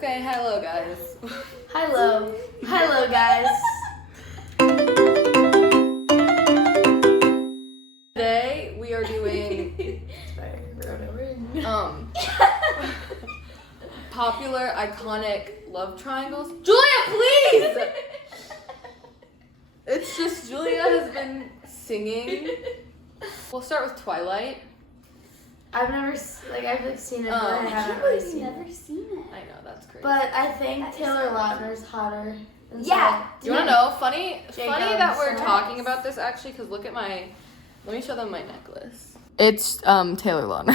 Okay, hello guys. Hello. Hello, guys. Today we are doing popular iconic love triangles. Julia, please! It's just Julia has been singing. We'll start with Twilight. I've seen it, but I I haven't really seen never it. seen it. I know, that's crazy. But I think Taylor Lautner's hotter. Than Yeah. Do you want to know? Funny Jacob that we're Simmons. talking about this actually, because look at my. Let me show them my necklace. It's Taylor Lautner.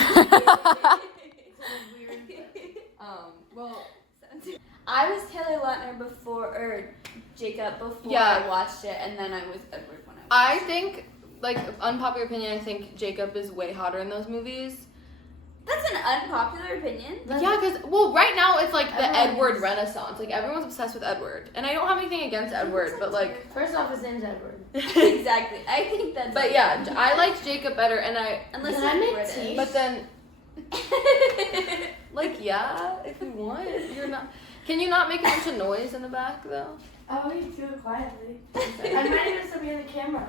Well, I was Taylor Lautner or Jacob before Yeah. I watched it, and then I was Edward when I watched I think, like, unpopular opinion, I think Jacob is way hotter in those movies. it. That's an unpopular opinion. Yeah, because, well, right now it's like the Everyone Edward is. renaissance. Like, everyone's obsessed with Edward. And I don't have anything against Edward, but, like. First off, his name's Edward. Exactly. I think that's. But yeah, I liked Jacob better, and Unless Can I you're make British. tea? but then, like, yeah, if you want. You're not. Can you not make a bunch of noise in the back, though? Oh, you do it quietly. I'm ready to be in the camera.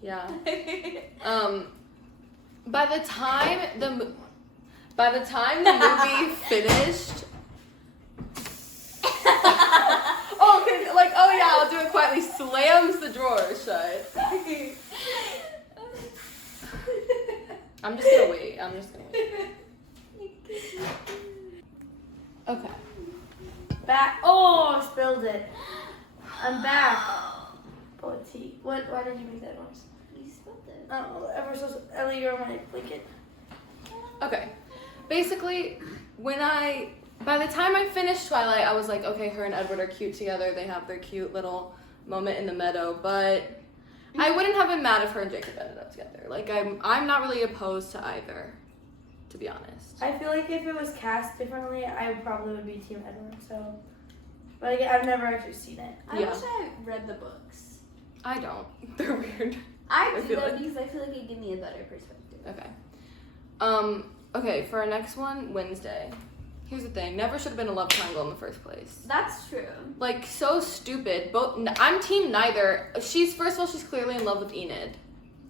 Yeah. By the time the movie finished. I'll do it quietly. Slams the drawer shut. I'm just gonna wait. Okay. Back. Oh, I spilled it. I'm back. Oh, tea. Why did you make that noise? You spelled it. Oh, ever so. Ellie, you're my blanket. Okay. Basically, by the time I finished Twilight, I was like, okay, her and Edward are cute together. They have their cute little moment in the meadow, but I wouldn't have been mad if her and Jacob ended up together. Like, I'm not really opposed to either, to be honest. I feel like if it was cast differently, I probably would be Team Edward. So, but again, I've never actually seen it. I Yeah. wish I read the books. I don't. They're weird. I I do feel though like- because I feel like it give me a better perspective. Okay. Okay, for our next one, Wednesday. Here's the thing. Never should have been a love triangle in the first place. That's true. Like, so stupid. I'm team neither. First of all, she's clearly in love with Enid.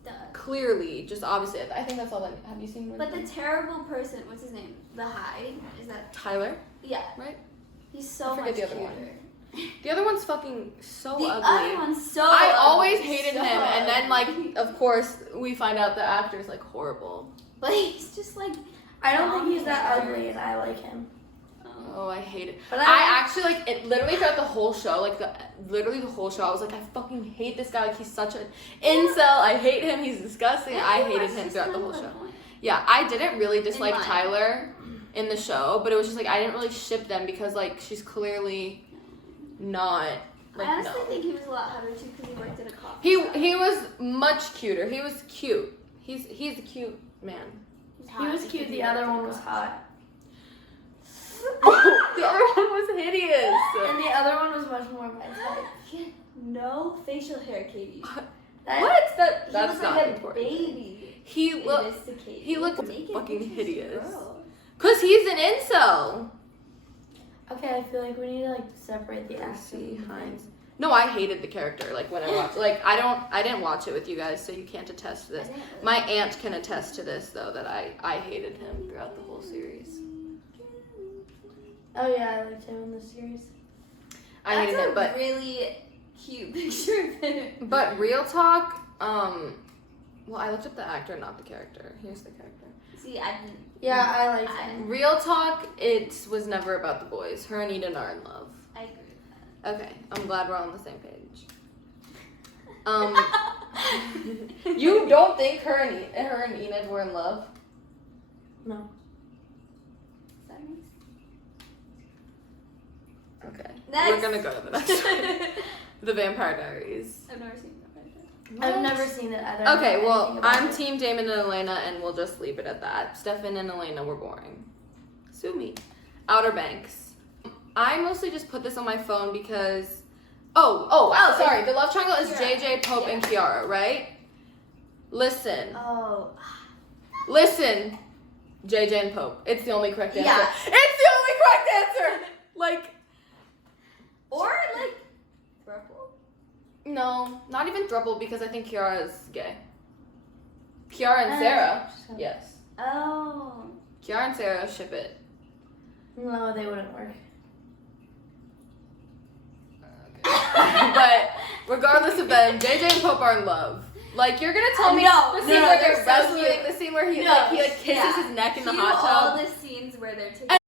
Duh. Clearly, just obviously. I think that's all that. Have you seen But the Wednesday? terrible person, what's his name? The Hyde? Is that? Tyler, Yeah. right? He's so I forget much the other cuter. one. The other one's fucking so The ugly. other one's so I ugly, always hated so him, and then, like, ugly. of course, we find out the actor's, like, horrible. But he's just like. I don't think he's that ugly, and I like him. Oh, I hate it. But I actually, like, it literally throughout the whole show, literally the whole show, I was like, I fucking hate this guy. Like, he's such an incel. I hate him. He's disgusting. I hated him throughout the whole show. Yeah, I didn't really dislike life. Tyler in the show, but it was just, like, I didn't really ship them because, like, she's clearly not, like, I honestly no. think he was a lot hotter too because he worked at a coffee shop. He was much cuter. He was cute. He's a cute man. He was cute. The other one was hot, The other one was hideous. and the other one was much more my type. He had no facial hair, Katie. What? That's He not was like a important. baby. He It looked. is to Katie. he looked Make it fucking interesting, hideous. girl. Cause he's an incel. Okay, I feel like we need to separate the actors. Percy Hines. No, I hated the character. Like when I watched, I didn't watch it with you guys, so you can't attest to this. I didn't really- My aunt can attest to this though, that I hated him throughout the whole series. Oh yeah, I liked him in this series. I hated That's him, but a really cute picture of him. but real talk. Well, I looked up the actor, not the character. Here's the character. See, I didn't. Yeah, I liked him. Real talk. It was never about the boys. Her and Eden are in love. I agree with that. Okay, I'm glad we're on the same page. You don't think her and Enid were in love? No. Is that nice? Okay. Next. We're gonna go to the next one. The Vampire Diaries. I've never seen that. I've never seen it either. I Okay, don't know well, anything about I'm it. Team Damon and Elena, and we'll just leave it at that. Stefan and Elena were boring. Sue me. Outer Banks. I mostly just put this on my phone because. Sorry. The love triangle is Kiara. JJ, Pope, and Kiara, right? Listen. Oh. Listen. JJ and Pope. It's the only correct answer. Yeah. It's the only correct answer! Like, throuple because I think Kiara is gay. Kiara and Sarah. Yes. Oh. Kiara and Sarah ship it. No, they wouldn't work. But regardless of them, JJ and Pope are in love. Like, you're gonna tell me No, the no, scene where they're they're so wrestling, cute. the scene where he No, kisses yeah. his neck in the Cue hot all tub. the scenes where they're together.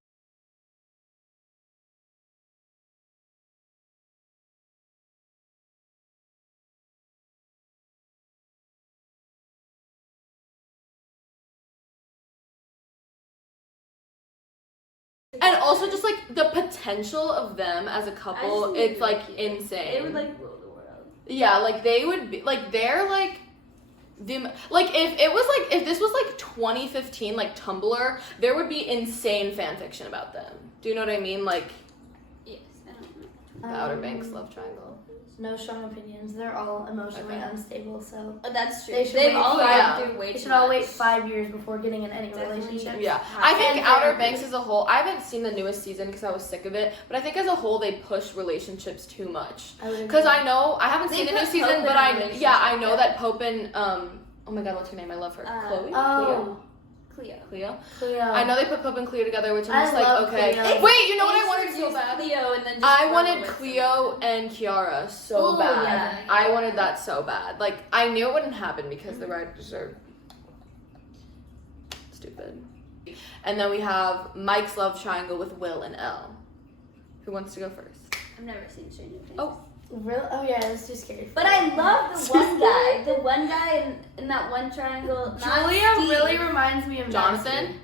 And also just like the potential of them as a couple, think it's they're like cute. insane. They would like rule the world. Yeah, like they would be like they're like the like if this was like 2015 like Tumblr, there would be insane fan fiction about them. Do you know what I mean? Like Yes, I don't know. the Outer Banks love triangle. No strong opinions. They're all emotionally Okay. unstable, so Oh, that's true. They should They've wait all five- gone through way they too should all wait much. 5 years before getting in any Definitely. relationship. Yeah, I think And Outer they're- Banks as a whole. I haven't seen the newest season because I was sick of it. But I think as a whole they push relationships too much. I would Because agree. I know I haven't They seen the new put season, Pope but in a I relationship, I know yeah. that Pope and oh my god, what's her name? I love her. Chloe. Oh, Cleo. Cleo. Cleo. I know they put Pope and Cleo together, which I'm I just like, love okay. Cleo. Wait, you know what I wanted so Introduce bad? Cleo and then just I run wanted with Cleo someone. and Kiara so Ooh, bad. yeah. I wanted that so bad. Like, I knew it wouldn't happen because the writers are stupid. And then we have Mike's love triangle with Will and Elle. Who wants to go first? I've never seen Stranger Things. Oh. Really? Oh yeah, that's too scary. But I love the one guy. The one guy in that one triangle. not Julia Steve. really reminds me of Jonathan? Nancy.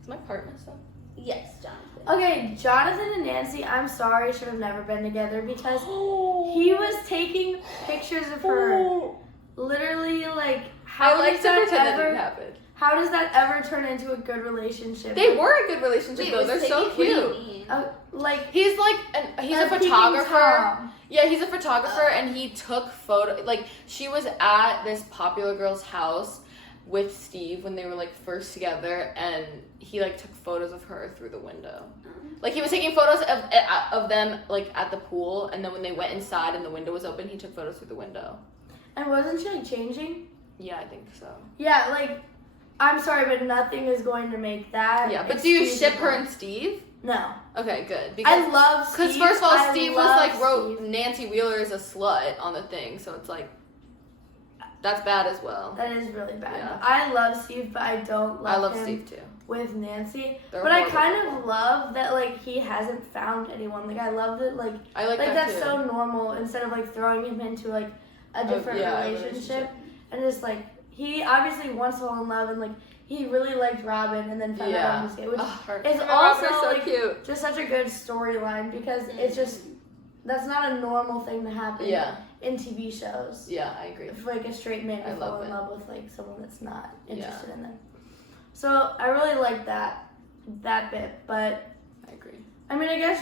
Is my part messed up? Yes, Jonathan. Okay, Jonathan and Nancy, I'm sorry, should have never been together because he was taking pictures of her. Literally, like, I like does to that pretend that didn't ever? happen. How does that ever turn into a good relationship? They were a good relationship Wait, though. was They're so taking- what do you cute. mean? Like He's like, he's a peeping photographer. Tom. Yeah, he's a photographer, and he took photo. Like, she was at this popular girl's house with Steve when they were like first together, and he like took photos of her through the window. Like, he was taking photos of them like at the pool, and then when they went inside and the window was open, he took photos through the window. And wasn't she like changing? Yeah, I think so. Yeah, like I'm sorry, but nothing is going to make that. Yeah, but do you ship her excusable. and Steve? No. Okay, good. I love Steve. Because first of all, I Steve was love like wrote Steve. Nancy Wheeler is a slut on the thing, so it's like that's bad as well. That is really bad. Yeah. I love Steve, but I don't love I love him Steve too. with Nancy. They're but I horrible kind people. of love that like he hasn't found anyone. Like I love that I like that that's too. so normal instead of like throwing him into like a different yeah, a relationship. And just like he obviously wants to fall in love and like he really liked Robin and then found out Yeah. Robin was gay, which Her is and also, Robert's so like, cute. just such a good storyline because it's just that's not a normal thing to happen Yeah, in TV shows. yeah, I agree. If like a straight man I can love fall in it. love with like someone that's not Yeah. interested in them. So I really like that bit, but I agree. I mean I guess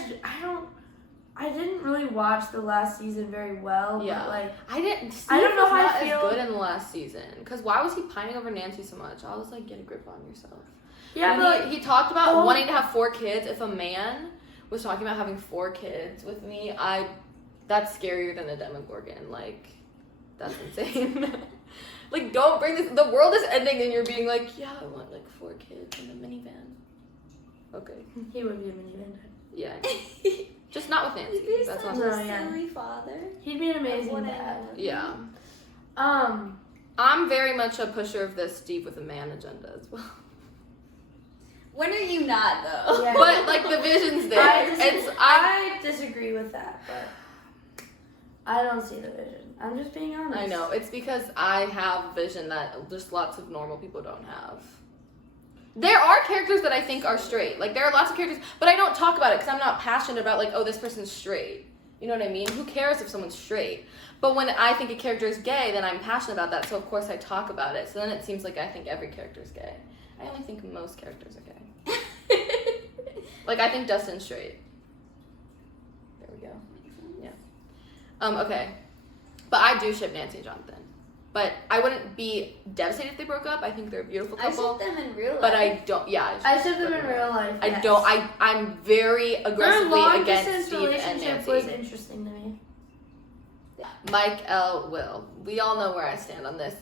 I didn't really watch the last season very well, Yeah. but like I didn't. Steve I don't know was how I not feel- as good in the last season. Cause why was he pining over Nancy so much? I was like, get a grip on yourself. yeah, And but he talked about Oh. wanting to have 4 kids. If a man was talking about having 4 kids with me, that's scarier than a Demogorgon. Like, that's insane. Like, don't bring this. The world is ending, and you're being like, yeah, I want like 4 kids in a minivan. Okay. he would be a minivan. Yeah. Just not with Nancy. He's That's such not. No, a yeah. silly father. He'd be an amazing What I dad. know. Yeah. I'm very much a pusher of this Steve with a man agenda as well. When are you not though? Yeah. But like the vision's there. I disagree with that, but I don't see the vision. I'm just being honest. I know. It's because I have vision that just lots of normal people don't have. There are characters that I think are straight. Like, there are lots of characters, but I don't talk about it because I'm not passionate about, like, oh, this person's straight. You know what I mean? Who cares if someone's straight? But when I think a character is gay, then I'm passionate about that, so of course I talk about it. So then it seems like I think every character is gay. I only think most characters are gay. Like, I think Dustin's straight. There we go. Yeah. Okay. But I do ship Nancy and Jonathan. But I wouldn't be devastated if they broke up. I think they're a beautiful I couple. ship them in real life. But I don't. Yeah. I ship them in real life. I yes. don't. I'm very Their aggressively long against distance Steve and relationship Nancy. was interesting to me. Mike, L, Will. We all know where I stand on this.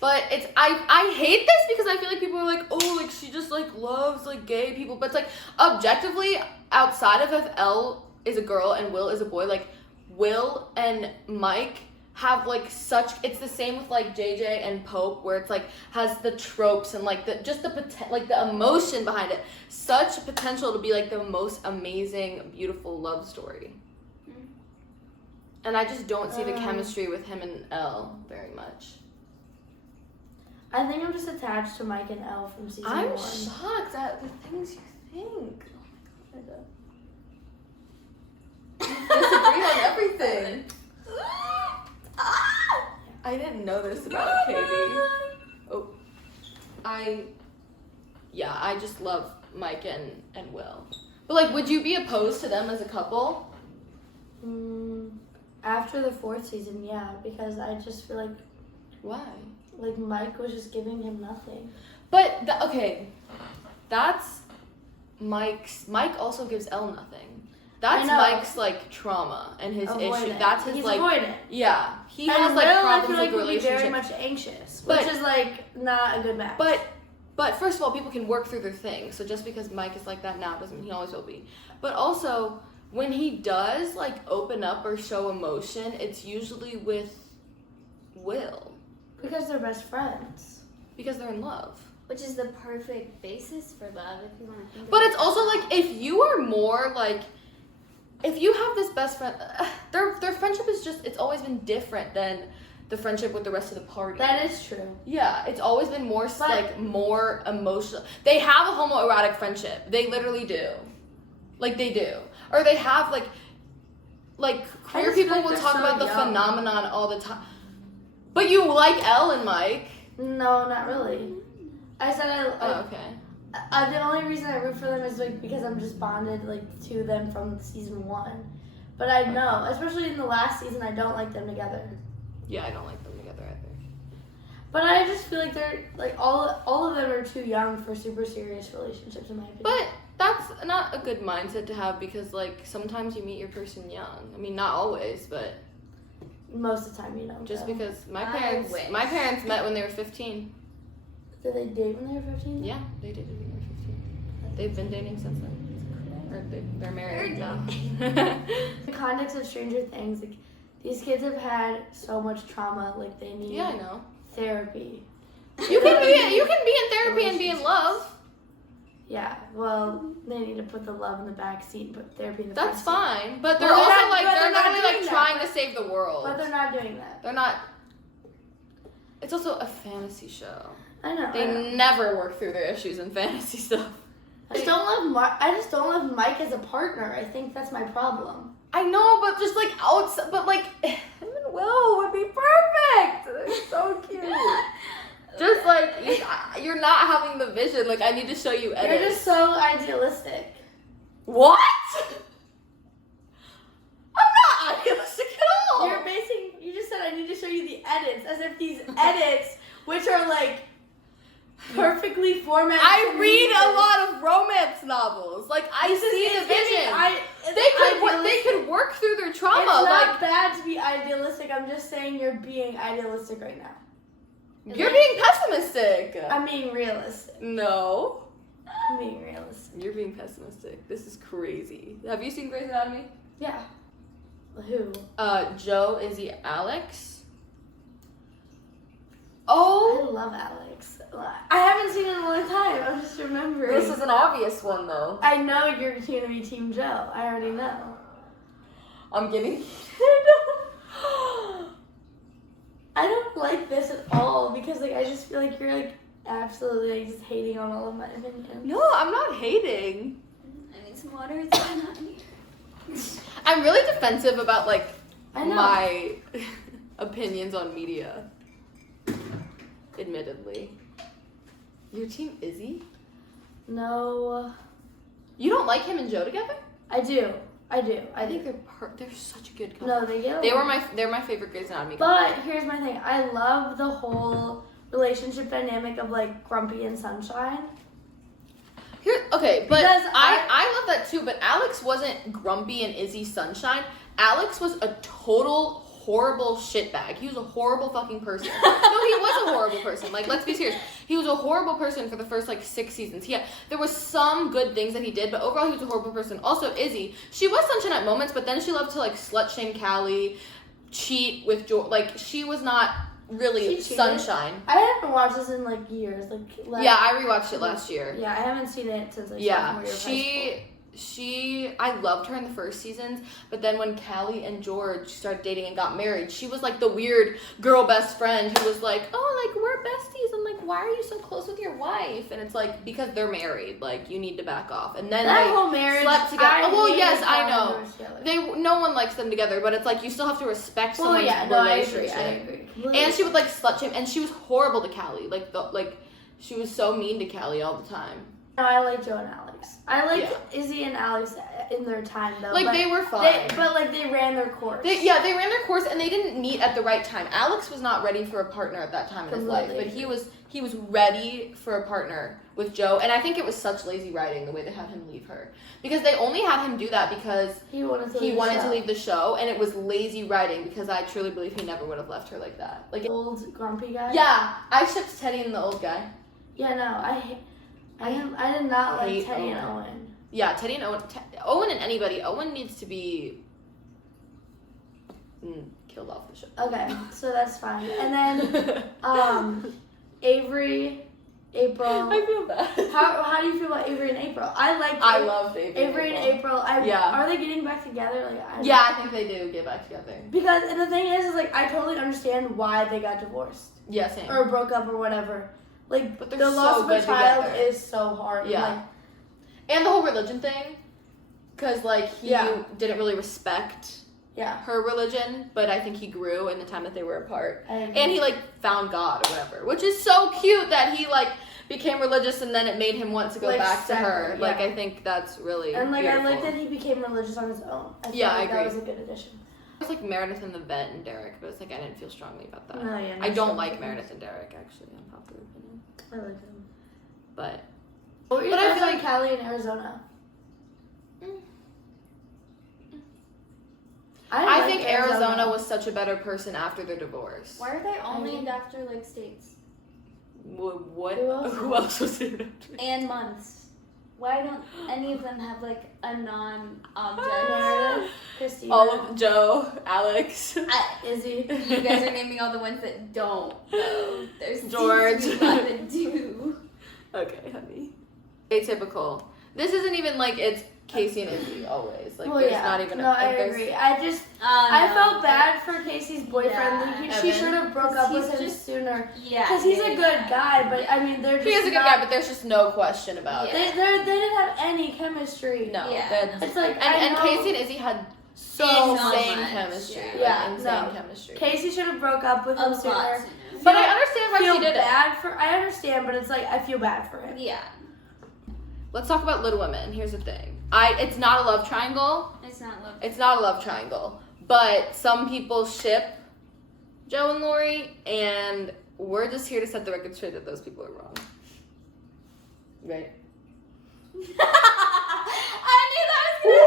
But it's I hate this because I feel like people are like, oh, like she just like loves like gay people. But it's like objectively, outside of if L is a girl and Will is a boy, like Will and Mike have like such, it's the same with like JJ and Pope, where it's like has the tropes and like the just the like the emotion behind it, such potential to be like the most amazing, beautiful love story. And I just don't see the chemistry with him and Elle very much. I think I'm just attached to Mike and Elle from season 1. I'm shocked at the things you think. Oh my god. You disagree on everything. I didn't know this about Katie. Oh. I just love Mike and Will. But like, would you be opposed to them as a couple? After the 4th season, yeah, because I just feel like Why? like Mike was just giving him nothing. But okay, that's Mike's. Mike also gives Elle nothing. That's I know. Mike's like trauma and his Avoidant. issue. That's his He's like. avoidant. Yeah, he And has like Will, I problems feel with like would be very relationships. much anxious, But- which is like not a good match. But first of all, people can work through their things. So just because Mike is like that now doesn't mean he always will be. But also, when he does like open up or show emotion, it's usually with Will because they're best friends. because they're in love. Which is the perfect basis for love, if you want to think But about it's also like if you are more like, if you have this best friend, their friendship is just, it's always been different than the friendship with the rest of the party. That is true. Yeah, it's always been more But- like more emotional. They have a homoerotic friendship. They literally do. Like they do. Or they have like queer just people feel like will they're talk so about the young. phenomenon all the time. But you like Elle and Mike. No, not really. I said Oh, okay. the only reason I root for them is like because I'm just bonded like to them from season 1. But I know, especially in the last season, I don't like them together. Yeah, I don't like them together either. But I just feel like they're like all of them are too young for super serious relationships in my opinion. But that's not a good mindset to have because like sometimes you meet your person young. I mean, not always, but most of the time you don't. just though. because my I parents wish. met when they were 15. Did they date when they were 15? Yeah, they did when they were 15. They've been dating since then. Or they're married now. In the context of Stranger Things, like these kids have had so much trauma, like they need Yeah, I know. therapy. You can be in therapy and be in love. Yeah, well, they need to put the love in the back seat and put therapy in the That's front seat. fine, but they're Well, they're also not- like but they're they're not literally like doing that. trying to save the world. But they're not doing that. They're not. It's also a fantasy show. I know. They I know. never work through their issues in fantasy stuff. I just don't love I just don't love Mike as a partner. I think that's my problem. I know, but just like outside, but like him and Will would be perfect. They're so cute. Just like you're not having the vision. Like I need to show you edits. You're just so idealistic. What? I'm not idealistic at all. You just said I need to show you the edits, as if these edits, which are like perfectly formatted. I for read me, a lot of romance novels. Like I This is- see the it's giving vision. it's They idealistic. could work through their trauma. It's not Like bad to be idealistic. I'm just saying you're being idealistic right now. you're being pessimistic. I'm being realistic. No, I'm being realistic. you're being pessimistic. This is crazy. Have you seen Grey's Anatomy? Yeah. Who? Joe, Izzy, Alex. I Oh, love Alex. I haven't seen it in a long time. I'm just remembering. this is an obvious one though. I know you're gonna be Team Joe. I already know. I'm getting. I don't like this at all because like I just feel like you're like absolutely like just hating on all of my opinions. No, I'm not hating. I need some water. It's going on here. I'm really defensive about like I know. my opinions on media. Admittedly. Your team Izzy? No, You don't like him and Joe together? I do. I think they're such a good couple. No, they get. They're along. my favorite Grey's Anatomy couple. But here's my thing. I love the whole relationship dynamic of like Grumpy and Sunshine. Okay, but Because I love that too, but Alex wasn't Grumpy and Izzy Sunshine. Alex was a total horrible shitbag. He was a horrible fucking person. No, he was a horrible person. Like, let's be serious. He was a horrible person for the first, like, 6 seasons. There was some good things that he did, but overall he was a horrible person. Also, Izzy, she was sunshine at moments, but then she loved to, like, slut-shame Callie, cheat with like, she was not really She cheated? sunshine. I haven't watched this in like years. Yeah, I rewatched it last year. Yeah, I haven't seen it since like sophomore Yeah, year of high school. I loved her in the first seasons, but then when Callie and George started dating and got married, she was like the weird girl best friend who was like, oh, like, we're besties. I'm like, why are you so close with your wife? And it's like, because they're married, like, you need to back off. And then That they whole marriage. slept together. I Oh, well, hated yes, I how know. they were together. No one likes them together, but it's like, you still have to respect Well, someone's yeah, no, I relationship. agree. And she would like slut shame, and she was horrible to Callie. Like she was so mean to Callie all the time. No, I like Joe and Alex. I like Yeah. Izzy and Alex in their time though. Like, but they were fine. But like they ran their course. They ran their course, and they didn't meet at the right time. Alex was not ready for a partner at that time in his life, but he was ready for a partner with Joe. And I think it was such lazy writing the way they had him leave her, because they only had him do that because he wanted to leave the show, and it was lazy writing because I truly believe he never would have left her like that. Like, old grumpy guy. yeah, I shipped Teddy and the old guy. Yeah, no, I did not like hate Teddy and Owen. Owen. Yeah, Teddy and Owen. Owen and anybody. Owen needs to be killed off the show. Okay, so that's fine. And then Avery, April. I feel bad. How do you feel about Avery and April? I loved Avery and April. Yeah. Are they getting back together? Yeah, I think they do get back together. Because and the thing is like I totally understand why they got divorced Yeah, same. or broke up or whatever. Like But they're the so loss of a good child together. is so hard. Yeah. Like, And the whole religion thing, because like he Yeah. didn't really respect yeah. her religion, but I think he grew in the time that they were apart. I agree. And he like found God or whatever, which is so cute that he like became religious and then it made him want to go Like, back to her. separate, Like yeah. I think that's really And like beautiful. I like that he became religious on his own. I feel Yeah, like I that agree. was a good addition. It was like Meredith and the vet and Derek, but it's like I didn't feel strongly about that. No, yeah, no, I don't sure. like Meredith and Derek actually, unpopular opinion. I like him. But What were your But I thoughts feel on like- Callie in Arizona? I like think Arizona was such a better person after their divorce. Why are they all named after like states What? Who else? Who else was it? and months? Why don't any of them have like a non-object? Meredith, Christina, All of Joe, Alex, Izzy. You guys are naming all the ones that don't. Though. There's George. a lot that do. Okay, honey. Atypical. This isn't even like it's Casey and Izzy always. Like there's not even no, I there's- agree. I No, felt bad for Casey's boyfriend. Yeah, She Evan. should have broke 'Cause up with he's him just- sooner. Yeah. Because he's a yeah, good yeah. guy, but I mean, they're just He is a good guy, but there's just no question about Yeah. it. they didn't have any chemistry. No, Yeah. that's- It's like and I know Casey and Izzy had so So insane much, chemistry. yeah. Like, Yeah, insane no. chemistry. Casey should have broke up with A him lot sooner. sooner. But I understand why feel she did it. bad for. I understand, but it's like I feel bad for him. Yeah. Let's talk about Little Women. Here's the thing. It's not a love triangle. It's not love. It's not a love triangle. But some people ship Joe and Lori, and we're just here to set the record straight that those people are wrong. Right? I knew that was gonna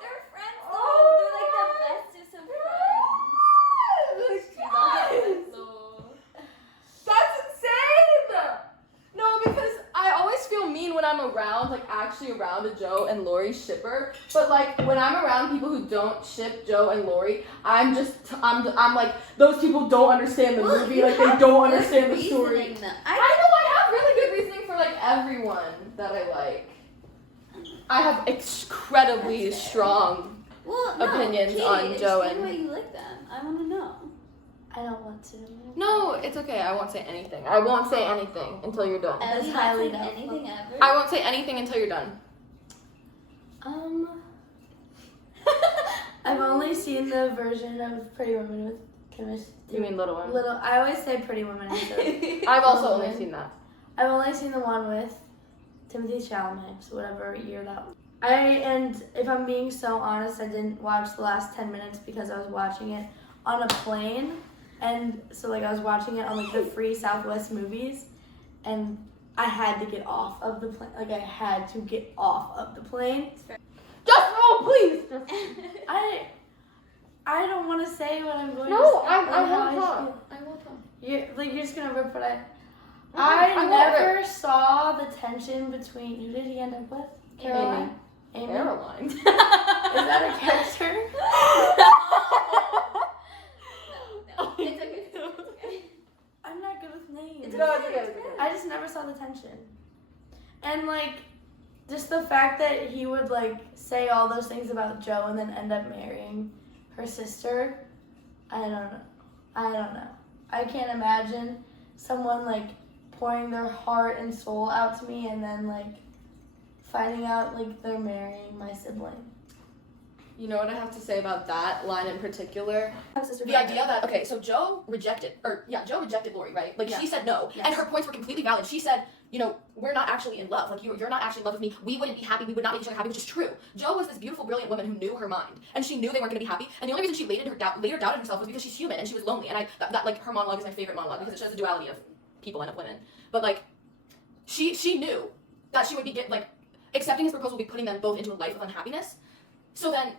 They're friends though. They're like the bestest of friends. She's all so. That's insane! No, because I always feel mean when I'm around, like actually around a Joe and Lori shipper. But like when I'm around people who don't ship Joe and Lori, I'm like, those people don't understand the Well, movie, you like they have don't good understand the story. reasoning, though. I know I have really good reasoning for like everyone that I like. I have incredibly That's fair. strong. Well, no, opinions Katie, on Joe explain and- why you like them. I want to know. I don't want to. No, it's okay. I won't say anything. I won't say anything until you're done. That's Ellie, highly not saying doubtful. anything ever. I won't say anything until you're done. I've only seen the version of Pretty Women with chemistry. You mean Little Women? Little? I always say Pretty Women instead. I've also Little only Women. seen that. I've only seen the one with Timothy Chalamet, so whatever year that was. And if I'm being so honest, I didn't watch the last 10 minutes because I was watching it on a plane. And so like I was watching it on like the free Southwest movies, and I had to get off of the plane. Like I had to get off of the plane. Just no please. I don't want to say what I'm going to No, say. I or how won't feel. talk. I won't talk. You're just gonna rip what I I won't never saw the tension between. Who did he end up with? Caroline. Amy. Caroline. Is that a character? No, it's okay. I'm not good with names. No, it's okay. I just never saw the tension. And like, just the fact that he would like say all those things about Joe and then end up marrying her sister. I don't know. I can't imagine someone like pouring their heart and soul out to me and then like finding out like they're marrying my sibling. You know what I have to say about that line in particular? The idea that, okay, so Joe rejected Lori, right? Like, Yeah. she said no, Yes. and her points were completely valid. She said, you know, we're not actually in love. Like, you're not actually in love with me. We wouldn't be happy. We would not make each other happy, which is true. Joe was this beautiful, brilliant woman who knew her mind, and she knew they weren't going to be happy, and the only reason she later doubted herself was because she's human, and she was lonely, and that like, her monologue is my favorite monologue, because it shows the duality of people and of women. But, like, she knew that she would be, accepting his proposal would be putting them both into a life of unhappiness. So then,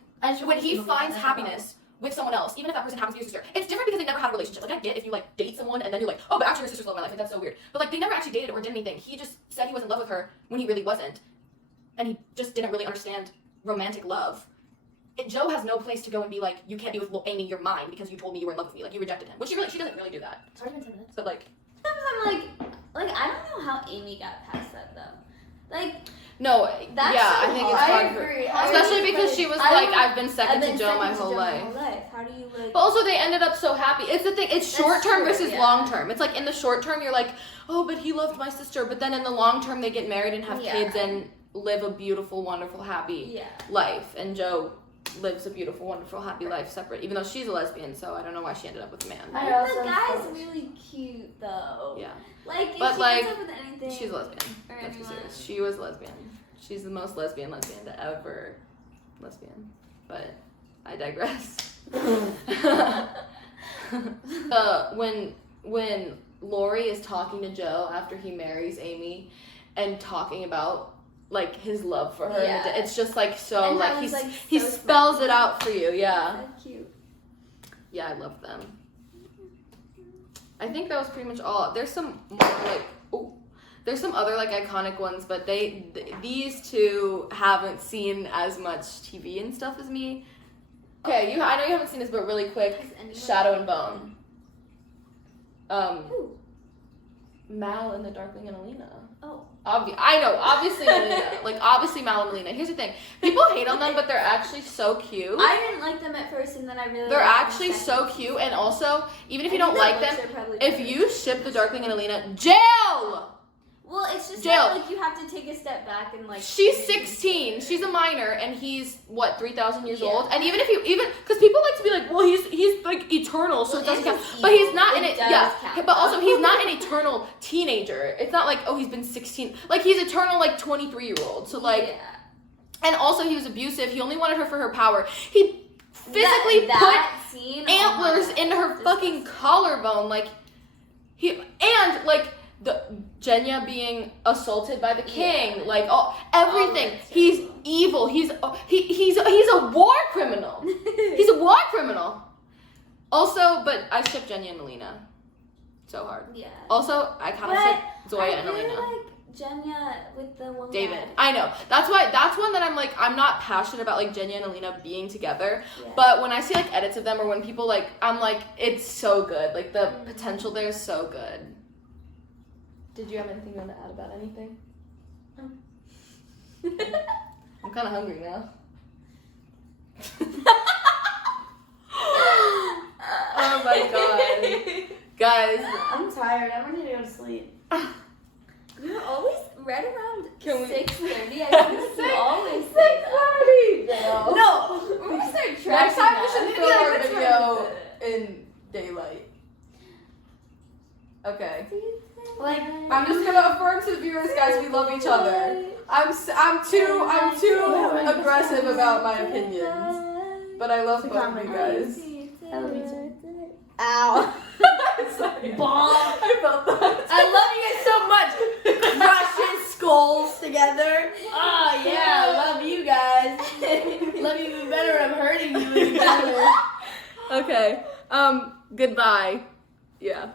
when he finds happiness with someone else, even if that person happens to be your sister, it's different because they never had a relationship. Like, I get if you, like, date someone and then you're like, oh, but actually your sister's love my life. Like, that's so weird. But, like, they never actually dated or did anything. He just said he was in love with her when he really wasn't. And he just didn't really understand romantic love. Joe has no place to go and be like, you can't be with Amy, you're mine, because you told me you were in love with me. Like, you rejected him. Which she doesn't really do that. It's already been 10 minutes. But, like... Sometimes I'm like, I don't know how Amy got past that, though. Like, No, That's yeah, so I think it's hard. hard. I agree. Especially because she was I like, would- I've been second I've been to Joe my second to whole Joe life. How do you, like... But also, they ended up so happy. It's the thing. It's That's short term true, versus yeah. long term. It's like in the short term, you're like, oh, but he loved my sister. But then in the long term, they get married and have Yeah. kids and live a beautiful, wonderful, happy Yeah. life. And Joe lives a beautiful, wonderful, happy life separate. Even though she's a lesbian, so I don't know why she ended up with a man. I The also guy's thought- really cute, though. Yeah, Like, if But, she like, ends up with anything... she's a lesbian. Or Let's be anyone. serious. She was lesbian. She's the most lesbian to ever lesbian. But I digress. When Lori is talking to Joe after he marries Amy and talking about like his love for her, Yeah. and it's just like so And how like he's, like, he so spells smart. it out for you. Yeah, So cute. yeah, I love them. I think that was pretty much all. There's some more like there's some other like iconic ones, but these two haven't seen as much TV and stuff as me. Okay, I know you haven't seen this, but really quick, Has anyone- Shadow and Bone. Who? Mal and the Darkling and Alina. Oh. I know, obviously Alina. Like, obviously Mal and Alina. Here's the thing. People hate on them, but they're actually so cute. I didn't like them at first, and then I really They're liked them actually so second. cute, and also, even if you I don't think like their them, looks are probably if better. you ship the Darkling and Alina, jail! Well, it's just Jail. that, like, you have to take a step back and, like... She's really 16. consider She's a minor, and he's what 3,000 years Yeah. old. And even because people like to be like, well, he's like eternal, so Well, it doesn't it count. is But he's evil. not in It it. does Yeah, count, but also though. he's not an eternal teenager. It's not like he's been 16. Like he's eternal like 23-year-old. So like, Yeah. and also he was abusive. He only wanted her for her power. He physically that scene, put antlers oh my God, into her fucking disgusting. collarbone. Like the Genya being assaulted by the king, Yeah. like everything. that's He's terrible. evil. He's a war criminal. He's a war criminal. Also, but I ship Genya and Alina so hard. Yeah. Also, I kind of But ship Zoya I and really Elena. like Genya with the one David. guy. I know. That's one that I'm not passionate about like Genya and Alina being together. Yeah. But when I see like edits of them or when people like, I'm like, it's so good. Like the potential there is so good. Did you have anything you want to add about anything? I'm kind of hungry now. Oh my god. Guys, I'm tired. I'm ready to go to sleep. You're always right around Can we- 6:30. I think you always say that. No. We're gonna start tracking Next time we that. should Maybe film like our which video one is in daylight. Okay. it? Like, I'm just gonna affirm to the viewers, guys, we love each other. I'm too aggressive about my opinions, but I love both of you guys. I love you too. Ow. Sorry. Ball. I felt that. I love you guys so much. Crushing skulls together. Oh yeah, love you guys. Love you even better when I'm hurting you even better. Okay. Goodbye. Yeah.